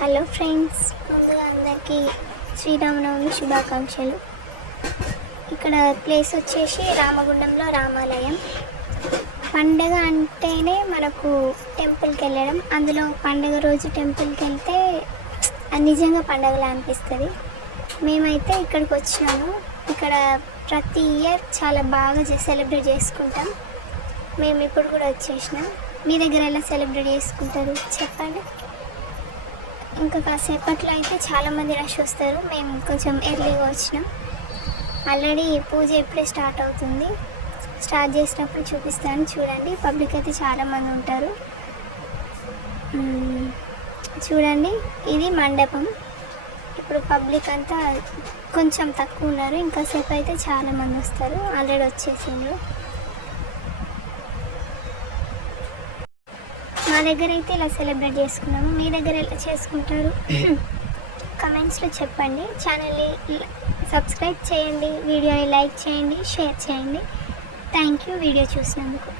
Hello friends ముందుగా అందరికీ శ్రీరామనవమి శుభాకాంక్షలు. ఇక్కడ ప్లేస్ వచ్చేసి రామగుండంలో రామాలయం. పండగ అంటేనే మనకు టెంపుల్కి వెళ్ళడం. అందులో పండగ రోజు టెంపుల్కి వెళ్తే అది నిజంగా పండగలా అనిపిస్తుంది. మేమైతే ఇక్కడికి వచ్చినాము ఇక్కడ ప్రతి ఇయర్ చాలా బాగా సెలబ్రేట్ చేసుకుంటాం. మేము ఇప్పుడు కూడా వచ్చేసినాం. మీ దగ్గర ఎలా సెలబ్రేట్ చేసుకుంటారు? చెప్పండి. ఇంకా కాసేపట్లో అయితే చాలామంది రష్ వస్తారు. మేము కొంచెం ఎర్లీగా వచ్చినాం. ఆల్రెడీ పూజ ఎప్పుడే స్టార్ట్ అవుతుంది. స్టార్ట్ చేసినప్పుడు చూపిస్తాను. చూడండి పబ్లిక్ అయితే చాలామంది ఉంటారు. చూడండి ఇది మండపం. ఇప్పుడు పబ్లిక్ అంతా కొంచెం తక్కువ ఉన్నారు. ఇంకాసేపు అయితే చాలామంది వస్తారు. ఆల్రెడీ వచ్చేసిండ్రు. మా దగ్గర అయితే ఇలా సెలబ్రేట్ చేసుకున్నాము. మీ దగ్గర ఎలా చేసుకుంటారు? కమెంట్స్లో చెప్పండి. ఛానల్ని సబ్స్క్రైబ్ చేయండి. వీడియోని లైక్ చేయండి షేర్ చేయండి. Thank you. వీడియో చూసినందుకు.